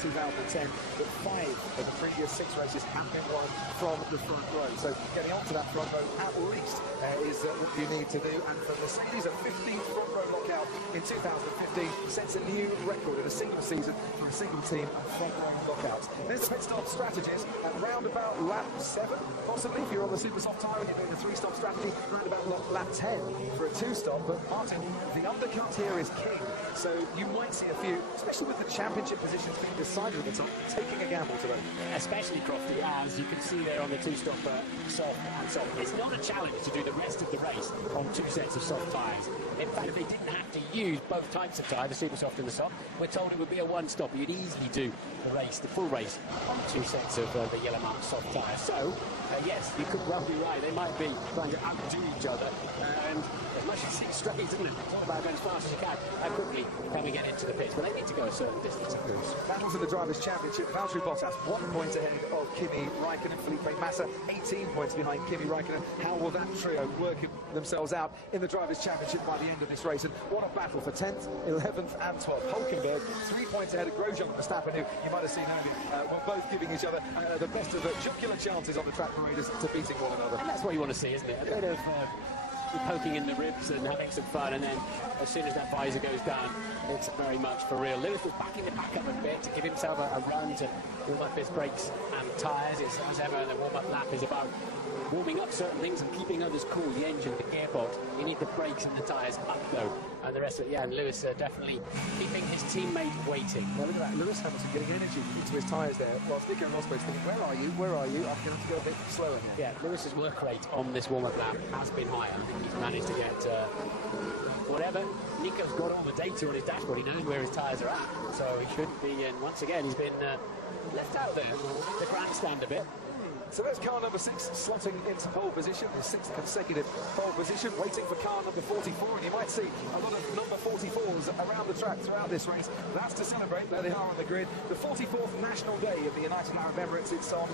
2010, but 5 of the previous 6 races have been won from the front row. So getting onto that front row at least is what you need to do. And for Mercedes, a 15th front row lockout in 2015 sets a new record in a single season for a single team and front row lockouts. There's the pit stop strategies at round about lap 7, possibly if you're on the super soft tyre and you're doing the 3-stop strategy, round about lap 10 for a 2-stop. But Martin, the undercut here is king, so you might see a few, especially with the championship positions being decided at the top, taking a gamble today. Especially Crofty, as you can see there on the 2-stop soft and soft. It's not a challenge to do the rest of the race on 2 sets of soft tyres. In fact, if they didn't have to use both types of tyre, the super soft and the soft, we're told it would be a 1-stop. You'd easily do the race, the full race, on 2 sets of the yellow mark soft tyre. So, yes, you could well be right. They might be trying to outdo each other. And as much as it's straight, isn't it? It's all about going as fast as you can. How quickly can we get into the pits? But they need to go a certain distance, of course. Battle for the Drivers' Championship. Valtteri Bottas 1 point ahead of Kimi Raikkonen. Felipe Massa 18 points behind Kimi Raikkonen. How will that trio work themselves out in the Drivers' Championship by the end of this race? And what a battle for 10th, 11th and 12th. Hulkenberg 3 points ahead of Grosjean and Verstappen, who you might have seen earlier, were both giving each other the best of the jocular chances on the track paraders to beating one another. And that's what you want to see, isn't it? A bit of poking in the ribs and having some fun, and then as soon as that visor goes down, it's very much for real. Lewis was backing the back up a bit to give himself a run to warm up his brakes and tyres. It's as ever, the warm-up lap is about warming up certain things and keeping others cool, the engine, the gearbox. You need the brakes and the tyres up, though. And the rest of it, yeah, and Lewis definitely keeping his teammate waiting. Well, look at that, Lewis Hamilton getting energy into his tyres there, whilst Nico Rosberg's thinking, where are you, where are you? I'm going to go a bit slower here. Yeah, Lewis's work rate on this warm-up lap has been higher. I think he's managed to get whatever. Nico's got all the data on his dashboard. He knows where his tyres are at, so he should be, and once again, he's been left out there, the grandstand a bit. So there's car number 6 slotting into pole position, his 6th consecutive pole position, waiting for car number 44, and you might see a lot of number 44s around the track throughout this race. That's to celebrate, there they are on the grid, the 44th National Day of the United Arab Emirates. It's on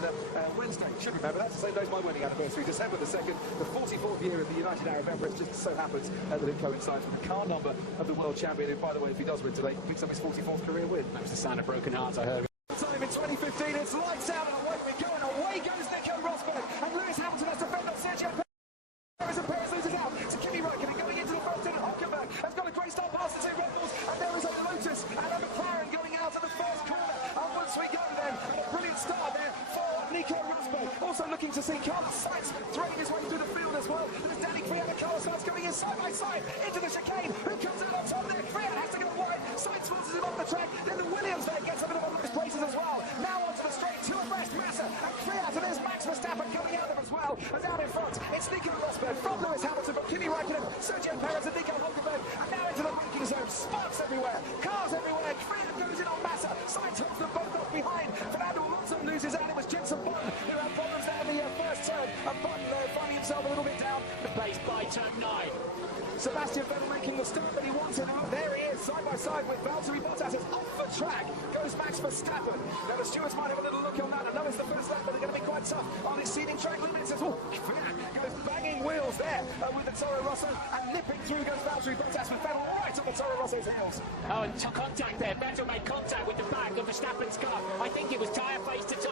Wednesday, should remember, that's the same day as my wedding anniversary, December the 2nd, the 44th year of the United Arab Emirates. Just so happens that it coincides with the car number of the world champion, who, by the way, if he does win today, picks up his 44th career win. That was the sound of broken hearts I heard. Time in 2015, it's lights out and away we go, and away goes Nico Rosberg, and Lewis Hamilton has to fend off Sergio Perez, and Perez loses out to Kimi Raikkonen going into the front, and Hulkenberg has got a great start past the 2 Red Bulls, and there is a Lotus and a McLaren going out of the first corner, and once we go then, and a brilliant start there for Nico Rosberg. Also looking to see Carlos Sainz threading his way through the field as well. There's Danny Prix and Carlos Sainz coming in side by side into the chicane. Who comes out on top there? Prix has to go wide. Sainz forces him off the track. Then the Williams there gets a bit of one of those places as well. Now onto the straight, 2 abreast, Massa and Fiat, and there's Max Verstappen coming out there as well. As out in front, it's Nico Rosberg from Lewis Hamilton, from Kimi Raikkonen, Sergio Perez and Nico Hulkenberg, and now into the braking zone. Sparks everywhere, cars everywhere. Fiat goes in on Massa. Sainz holds them both off behind. Fernando Alonso loses out. It was Jenson Button who had problems there in the first turn, and Button finding himself a little bit down. Replaced by turn 9. Sebastian Vettel making the start that he wanted. And there he is, side by side with Valtteri Bottas. As off the track goes Max Verstappen. Now the stewards might have a little look on that. I know it's the first lap, but they're going to be quite tough on exceeding track limits. Oh, goes banging wheels there with the Toro Rosso, and nipping through goes Valtteri Bottas with Vettel right on the Toro Rosso's heels. Oh, and contact there. Vettel made contact with the back of Verstappen's car. I think it was tyre face to tyre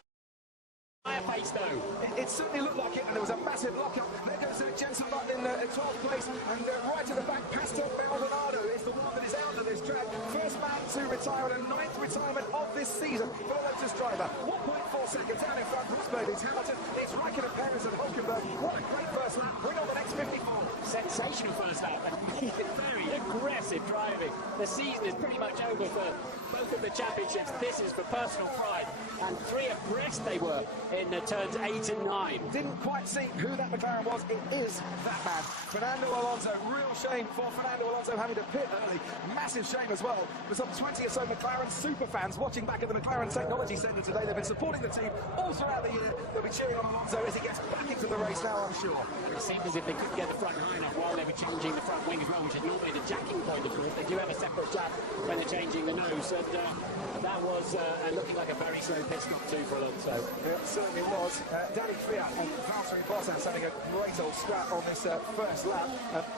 face though. It certainly looked like it, and there was a massive lockup. There goes Jenson Button in 12th place, and right to the back, Pastor Maldonado is the one that is out of this track. First man to retire, and a 9th retirement of this season for the Lotus driver. 1.4 seconds out in front. Rosberg, it's Hamilton, it's Raikkonen, Perez and Hulkenberg. What a great first lap. Bring on the next 54. Sensational first lap. Very aggressive driving. The season is pretty much over for both of the championships. This is for personal pride, and 3 abreast they were in turns 8 and 9. Didn't quite see who that McLaren was. It is that man, Fernando Alonso. Real shame for Fernando Alonso having to pit early. Massive shame as well for some 20 or so McLaren super fans watching back at the McLaren Technology Centre today. They've been supporting the team all throughout the year. They'll be cheering on Alonso as he gets back into the race now, I'm sure. It seemed as if they couldn't get the front high enough while they were changing the front wing as well, which is normally the jacking point, of course. They do have a separate jack when they're changing the nose, and that was looking like a very slow pit stop too for Alonso. It certainly was. Danny Fiat and Valtteri Bottas having a great old scrap on this first lap.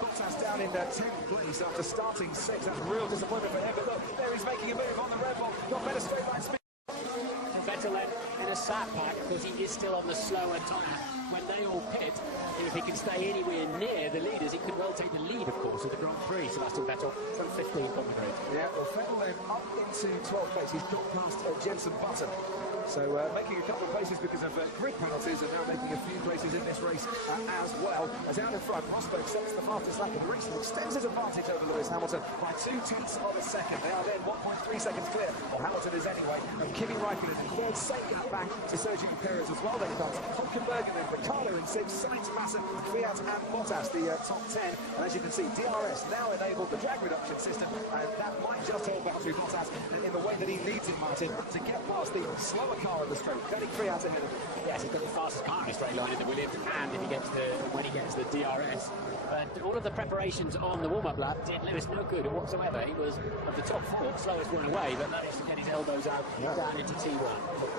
Bottas down in 10th place after starting 6th. That's a real disappointment for him, but look, there he's making a move on the Red Bull. Got better straight line speed. little in a sat pack because he is still on the slower tyre. When they all pit, if he can stay anywhere near the leaders, he could well take the lead, of course, of the Grand Prix. Sebastian Vettel from 15th on the grid. Yeah, well, Vettel then up into 12th place. He's got past Jenson Button. So making a couple of places because of grid penalties, and now making a few places in this race as well. As out in front, Rosberg sets the fastest lap of the race and extends his advantage over Lewis Hamilton by 0.2 of a second. They are then 1.3 seconds clear. Well, Hamilton is anyway. And Kimi Raikkonen in third, same gap back to Sergio Perez as well. Then comes Hülkenberg and then Ricciardo in sixth, Sainz, Massa, Fiat and Bottas, the top 10. And as you can see, DRS now enabled the drag reduction system, and that might just hold back through Bottas in the way that he needs it, Martin, to get past the slower car in the straight. Getting Fiat ahead of him. Yes, he's got the fastest car in the straight line in the Williams, and if he gets when he gets the DRS. But all of the preparations on the warm-up lap did Lewis no good whatsoever. He was of the top four, slowest one away, but managed to get his elbows out down into T1.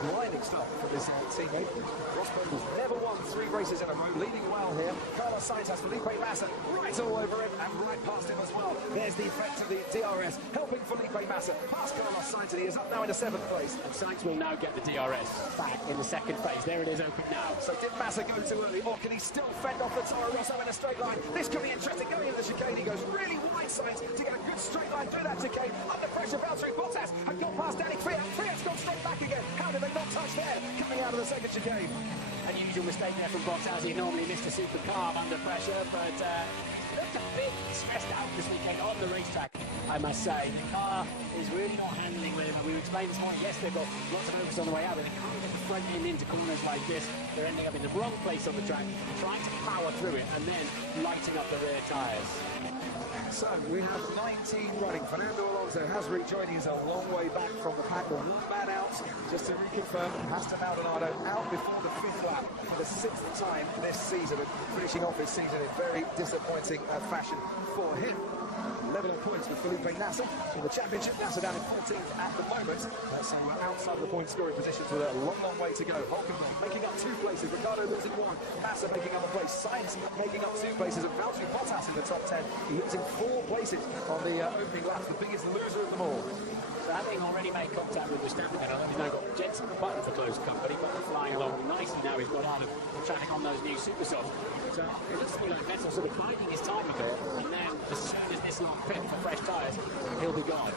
Blinding stuff for this teammate. Rosberg has never won 3 races in a row, leading well here. Carlos Sainz has Felipe Massa right all over him and right past him as well. There's the effect of the DRS, helping Felipe Massa past Carlos Sainz, and he is up now into 7th place. And Sainz will now get the DRS back in the second phase. There it is, open now. So did Massa go too early, or can he still fend off the Toro Rosso in a straight line? This could be interesting. Going into the chicane, he goes really wide, Sainz, to get a good straight line through that chicane. Under pressure, Valtteri Bottas and got past Danny Fiat. Fiat's gone straight back again. How did they not touch there? Coming out of the second chicane. Unusual mistake there from Bottas. He normally missed a super carb under pressure, but looked a bit stressed out this weekend on the racetrack, I must say. The car is really not handling with him. We explained this morning, yes, they've got lots of focus on the way out, but they can't get the front end into corners like this. They're ending up in the wrong place on the track, trying to power through it, and then lighting up the rear tyres. So we have 19 running. Fernando Alonso has rejoined. He's a long way back from the pack. One man out, just to reconfirm. Aston Maldonado out before the 5th lap for the 6th time this season, and finishing off his season in very disappointing fashion for him. Level of points with Felipe Massa in the championship. Massa down in 14th at the moment. So we're outside of the point scoring positions with a long, long way to go. Hülkenberg making up 2 places. Ricardo losing 1. Massa making up a place. Sainz making up 2 places. And Valtteri Bottas in the top 10. He losing 4 places on the opening lap. The biggest loser of them all. So having already made contact with Verstappen, he's now got Jenson and Button for close company. Button flying along nicely now. He's got out of traffic on those new super softs. So it looks to me like Vettel sort of biding his time a bit, and then as soon as this long pit for fresh tyres, he'll be gone.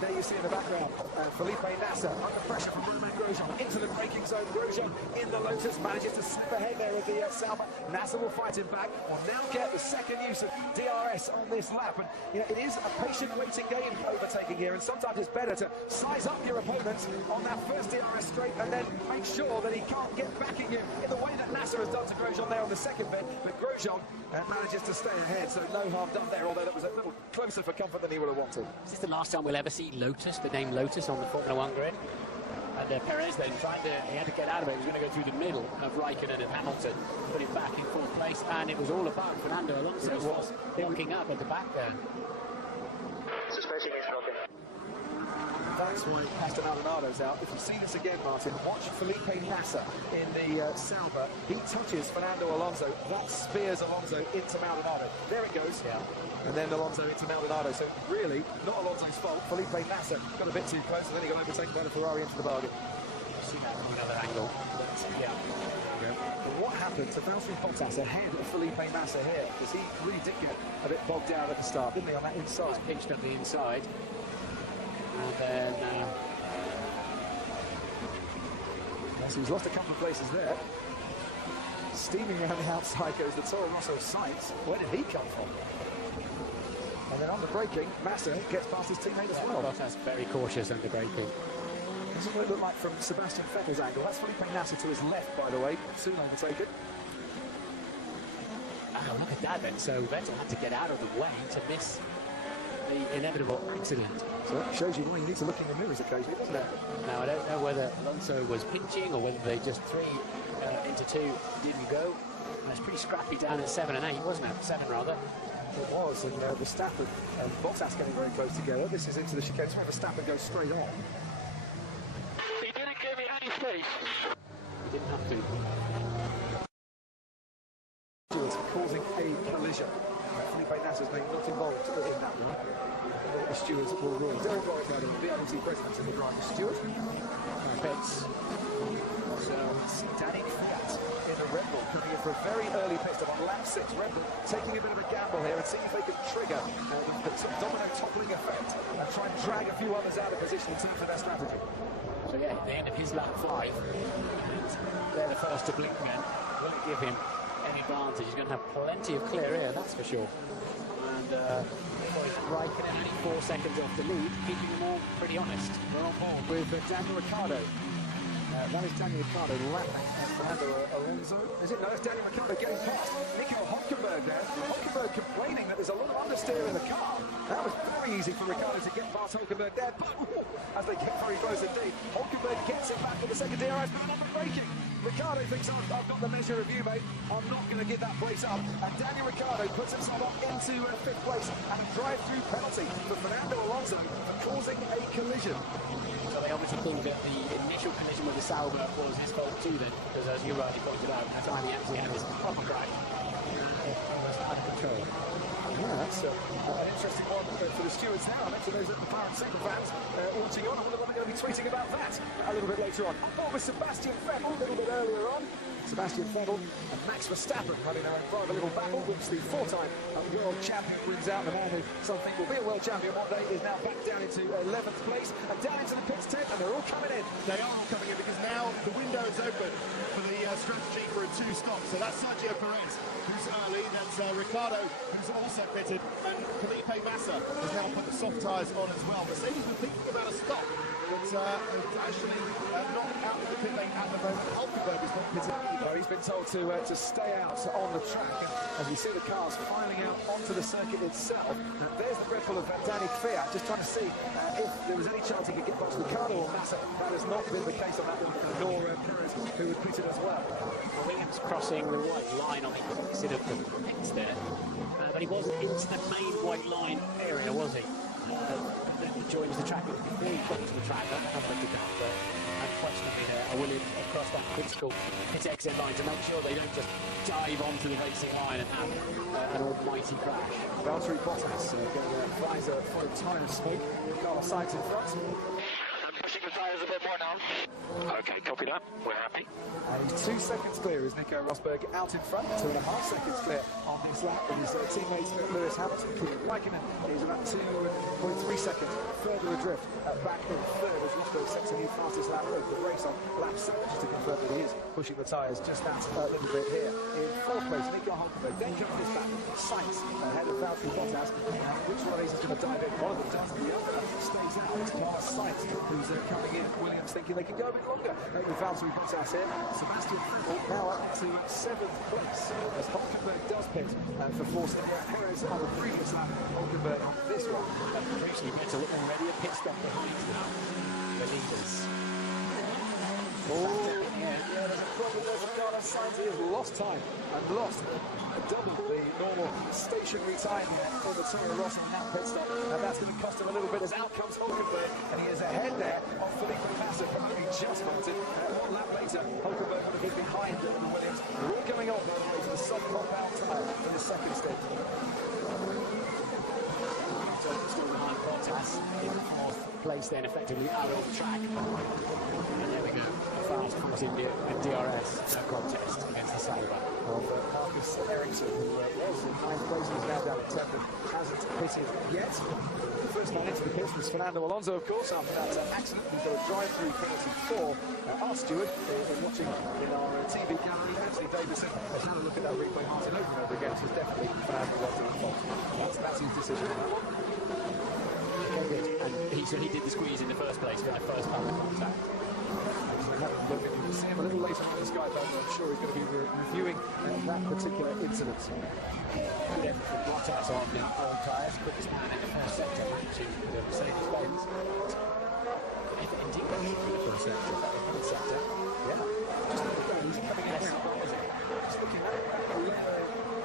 There you see in the background, Felipe Massa under pressure from Romain Grosjean into the braking zone. Grosjean in the Lotus manages to slip ahead there of the Sauber. Massa will fight him back. Will now get the second use of DRS on this lap. And you know, it is a patient waiting game overtaking here, and sometimes it's better to size up your opponents on that first DRS straight and then make sure that he can't get back at you in the way that Massa has done to Grosjean there on the second bit. But Grosjean manages to stay ahead, so no harm done there, although that was a little closer for comfort than he would have wanted. Is this the last time we'll ever see Lotus, the name Lotus, on the Formula 1 grid? And Perez then he had to get out of it. He was going to go through the middle of Raikkonen and Hamilton, put him back in 4th place, and it was all about Fernando Alonso was walking up at the back there. Suspension is broken. That's why Aston Maldonado's out. If you see this again, Martin, watch Felipe Massa in the Sauber. He touches Fernando Alonso. That spears Alonso into Maldonado. There it goes. Yeah. And then Alonso into Maldonado. So really, not Alonso's fault. Felipe Massa got a bit too close, and then he got overtaken by the Ferrari into the bargain. See that from another angle. Yeah. But what happened to Valtteri Bottas ahead of Felipe Massa here? Because he really did get a bit bogged down at the start, didn't he, on that inside? Pinched up the inside. And then... yes, he's lost a couple of places there. Steaming around the outside goes the Toro Rosso Sainz. Where did he come from? And then on the braking, Massa gets past his teammate as well. Bottas very cautious under braking. This is what it looked like from Sebastian Vettel's angle. That's Felipe Massa to his left, by the way. Soon overtaken. Oh, look at that then. So Vettel had to get out of the way to miss the inevitable accident. So that shows you why you need to look in the mirrors occasionally, doesn't it? Now, I don't know whether Alonso was pinching or whether they just 3 into 2 didn't go. And it's pretty scrappy down at 7 and 8, wasn't it? 7 rather. It was, and Verstappen and Bottas getting very close together. This is into the chicane. So Verstappen goes straight on. He didn't give me any space. He didn't have to. Stewards causing a collision. Felipe Massa's name not involved in that one. The stewards will rule. Derek Lloyd, by the way, VRC president in the driver's steward. Pits. early pit stop on lap 6. Red Bull taking a bit of a gamble here and see if they can trigger the domino toppling effect and try and drag a few others out of position and see for their strategy. So yeah, at the end of his lap 5, they're the first to blink again. Won't give him any advantage. He's going to have plenty of clear air, that's for sure. And Raikkonen only 4 seconds off the lead, keeping them all pretty honest. We're on board with Daniel Ricciardo. That is Daniel Ricciardo lapping Fernando Alonso. Is it? No, it's Daniel Ricciardo getting past Nico Hülkenberg there. Hülkenberg complaining that there's a lot of understeer in the car. That was very easy for Ricciardo to get past Hülkenberg there, but as they get very close indeed, Hülkenberg gets it back with the second DRS, but not braking. Ricciardo thinks, I've got the measure of you, mate. I'm not going to give that place up. And Daniel Ricciardo puts himself up into 5th place and a drive-through penalty for Fernando Alonso for causing a collision. So they obviously think that the initial collision with the Sauber was his fault too then, because as you rightly pointed out, that's why he actually had his proper crash. It was out of control. Yeah, that's an interesting one for the stewards now. I mentioned those at the Power and Super fans watching on. I wonder when they're going to be tweeting about that a little bit later on. Oh, with Sebastian Vettel a little bit earlier on. Sebastian Vettel and Max Verstappen having their own private little battle, which the 4-time world champion wins out. The man who some think will be a world champion one day is now back down into 11th place and down into the pits tent, and they're all coming in. They are all coming in because now the window is open for the strategy for a 2-stop. So that's Sergio Perez, who's early. That's Ricciardo, who's also pitted. And Felipe Massa has now put the soft tyres on as well. Mercedes were thinking about a stop, but actually not out of the pit lane at the moment. Hülkenberg is not pitted. Well, he's been told to stay out on the track. And as we see the cars filing out onto the circuit itself, and there's the Red Bull of Danny Kvyat, just trying to see if there was any chance he could get past Ricciardo or Massa. That has not been the case on that one, nor Perez, who had pitted as well. Williams crossing the white line on the exit of the pits there, but he wasn't into the main white line area, was he? He joins the track before he got to the track. I haven't looked at that, but unfortunately Williams across that critical pit exit line to make sure they don't just dive onto the racing line and have an almighty crash. Valtteri Bottas getting a visor full of tyre smoke. Carlos Sainz in front. I'm pushing the tyres a bit more now. Okay, copy that. We're happy. And he's 2 seconds clear is Nico Rosberg out in front, 2.5 seconds clear on this lap, and his teammates Lewis Hamilton, Kimi Raikkonen is about 2.3 seconds further adrift back in third as Rosberg sets a new fastest lap of the race on lap 7, just to confirm that he is pushing the tyres just that little bit here. In 4th place, Nico Hülkenberg, then coming this back, Sainz ahead of Valtteri Bottas. Which one of these is going to dive in? One of them does, the other stays out. It's Carlos Sainz who's coming in. Williams thinking they can go a bit longer with Valtteri Bottas here. Sebastian Vettel now up to 7th place as Hülkenberg does pit for forcing Perez on the previous lap. Hülkenberg on this one. Actually gets already a pit stop behind the leaders. Yeah, there's a problem there for Carlos Sainz. He has lost time and lost double the normal stationary time for the Toro Rosso on that pit stop, and that's going to cost him a little bit as out comes Hülkenberg, and he is ahead there of Felipe Massa from whom he just wanted. One lap later, Hülkenberg would have been behind the Williams. We're all going on to the sub-compound tyre for the second stage. Still behind Bottas in 4th place then, effectively out of the track. And there we go, fast forcing the DRS contest against the Sauber. Marcus Ericsson, who was in 9th place, is now down at 10th and hasn't pitted yet. The first man into the pits was Fernando Alonso, of course, after that accident. He's got a drive-through penalty for our steward. We're watching in our TV gallery. Anthony Davison has had a look at that replay Martin over and over again. So it's definitely Fernando Alonso's fault. That's his decision on that one. And he did the squeeze in the first place for the first part of contact. Look, you can see him a little later on the Sky Bowl. I'm sure he's going to be reviewing that particular incident. Definitely Bottas on the all tyres, quickest man in the first sector, matching the Mercedes-Benz. Indeed, in the first sector, Yeah. Just looking at he's coming in now. Just looking at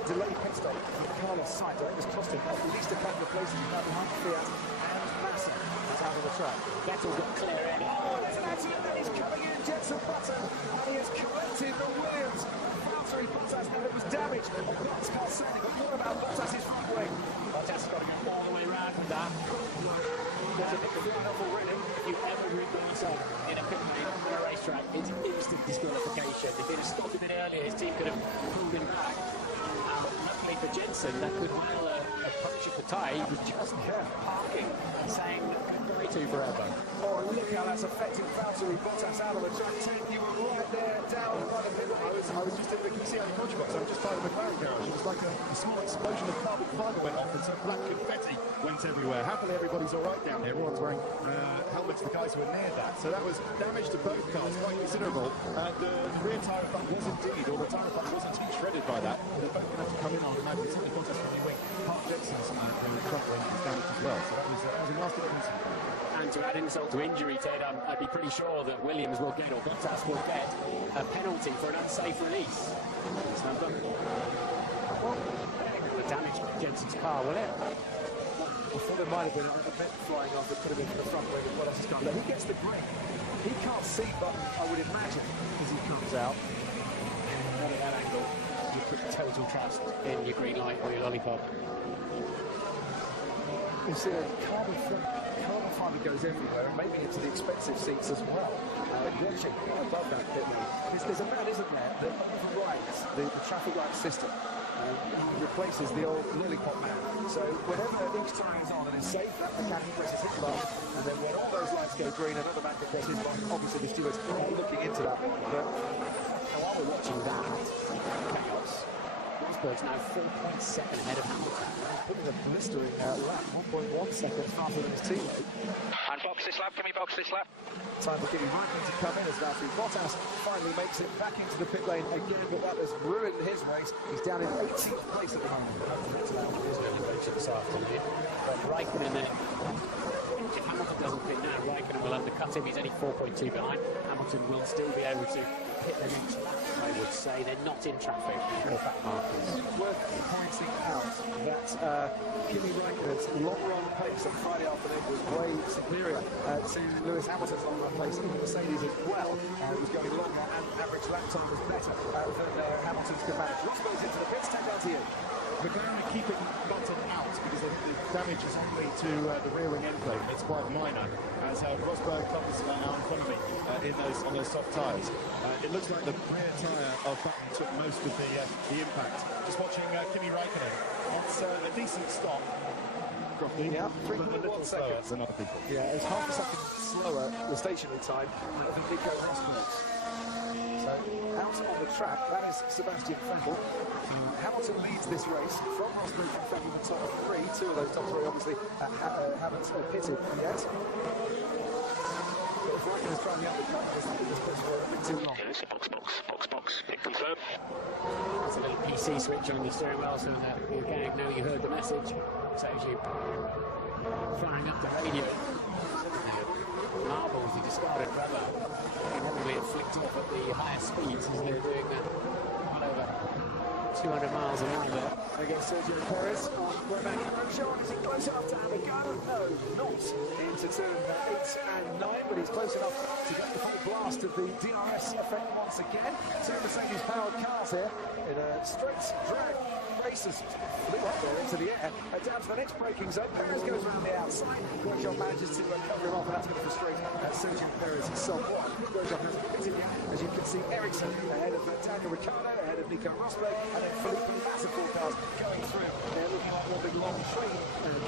delayed pit stop for Carlos Sainz. I think it's cost him at least a couple of places. He's now behind Kvyat and Massa. That's out of the track. Vettel got clear in. Oh, there's an accident, and he's coming in, Jensen Button, and he has collected the Williams. Valtteri Bottas, now it was damaged on Bottas' car standing, but what about Bottas' front wing? Bottas has got to go all the way around with that. If you ever replay yourself in a pit lane on a racetrack, it's instant disqualification. If he'd have stopped a bit earlier, his team could have pulled him back. for Jensen, that could well approach the tie. He was just parking and saying goodbye to forever. Oh, look how that's affecting Valtteri Bottas out of the track 10. You were right there, down by the middle. I was just in the coach box. I was just by the McLaren garage. It was like a small explosion of carbon fibre went off, and some black confetti went everywhere. Happily, everybody's all right down here. Everyone's wearing helmets, the guys who were near that. So that was damage to both cars, quite considerable. And the rear tyre front was indeed, or the tyre front wasn't too shredded by that. They're both going to have to come in on, and I certainly Bottas from the wing. Mark Jenson's front wing was damaged as well. So that was a nasty incident. And to add insult to injury, Ted, I'd be pretty sure that Williams will get, or Bottas will get, a penalty for an unsafe release. This number. Well, the damage to Jensen's car, will it? I thought there might have been a bit flying off that could have been from the front wing of Bottas' car. He gets the brake. He can't see button, I would imagine, as he comes out. And at that angle, you put total trust in your green light or your lollipop. You see a carbon fibre goes everywhere, and maybe into the expensive seats as well. Watching above that pit lane. There's a man, isn't there, that overrides the traffic light system. Replaces the old lollipop man. So whenever each tyre is on and is safe, that mechanic presses his button, and then when all those lights go green, another man can press his button. Obviously the stewards are looking into that. But while we're watching that chaos, Rosberg's now 4.7 ahead of Hamilton. putting a blistering lap, 1.1 seconds faster than his teammate. And box this lap, can we box this lap? Time for Kimi Raikkonen to come in as Valtteri Bottas finally makes it back into the pit lane again, but that has ruined his race. He's down in 18th place at the moment. This afternoon. But Raikkonen then, if Hamilton doesn't pit now, Raikkonen will undercut him. He's only 4.2 behind. Hamilton will still be able to pit them each lap, I would say. They're not in traffic or back markers. It's worth pointing out that Kimi Raikkonen's long run pace on Friday afternoon was way superior to Lewis Hamilton's long run pace in the Mercedes as well. It was going longer and average lap time was better than Hamilton's companions. Rosberg's into the pits, take down to you. McLaren are keeping Button out because the damage is only to the rear wing end plate. It's quite minor. As Rosberg comes out in front of me on those soft tyres. It looks like the rear tyre of Button took most of the impact. Just watching Kimi Raikkonen. It's a decent stop. Yeah, but a little slower than other people. Yeah, it's half a second slower, the stationary time, than Nico Rosberg's. So, out on the track, that is Sebastian Vettel. Hamilton leads this race from Rosberg and Vettel in the top three. Two of those top three, obviously, haven't pitted yet. But if Raikkonen's trying the undercut, I think this puts for a bit too long. Box. Confirm. There's a little PC switch on your steering wheel so that the gang know you heard the message. Saves you flying up the radio. Marbles, the discarded rubber, probably it flicked off at the higher speeds as they're doing well over 200 miles an hour there. Against Sergio Perez on Roman Grosjean. Is he close enough to have a go? No, not into turn 8 and 9, but he's close enough to get the full blast of the DRS effect once again. Two Mercedes-powered cars here in a straight drag. Racers flew up there into the air, down to the next braking zone. Perez goes around the outside. Grosjean manages to cover him off, and that's going to frustrate Sergio Perez somewhat. Grosjean has pitted yet. As you can see, Ericsson ahead of Daniel Ricciardo, ahead of Nico Rosberg, and then Felipe Massa four cars going through. They're looking like one big long train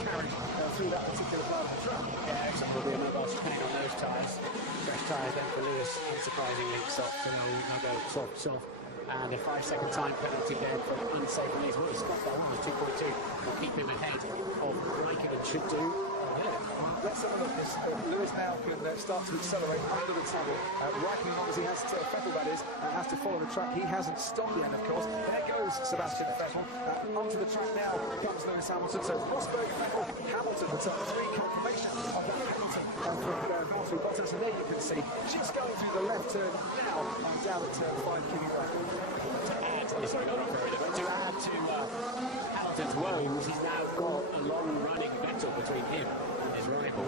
carriage through that particular part of the track. Yeah, Ericsson will be a mobile chicane on those tyres. Fresh tyres then for Lewis, unsurprisingly, soft, so they'll go soft. And a 5-second time penalty there for unsafe release. Well, he's got that one, 2.2. Will keep him ahead of Raikkonen should do. Let's have a look. Lewis now can start to accelerate under the tunnel. Raikkonen obviously has to, Vettel that is, has to follow the track. He hasn't stopped yet, of course. There goes Sebastian Vettel. Onto the track now comes Lewis Hamilton. So Rosberg, Vettel, Hamilton, the top three, confirmation of that Hamilton from Valtteri Bottas. And there you can see, just going through the left turn now, down at turn 5, Kimi Raikkonen. To add to Hamilton's woes, he's now got a long running battle between him and his rival.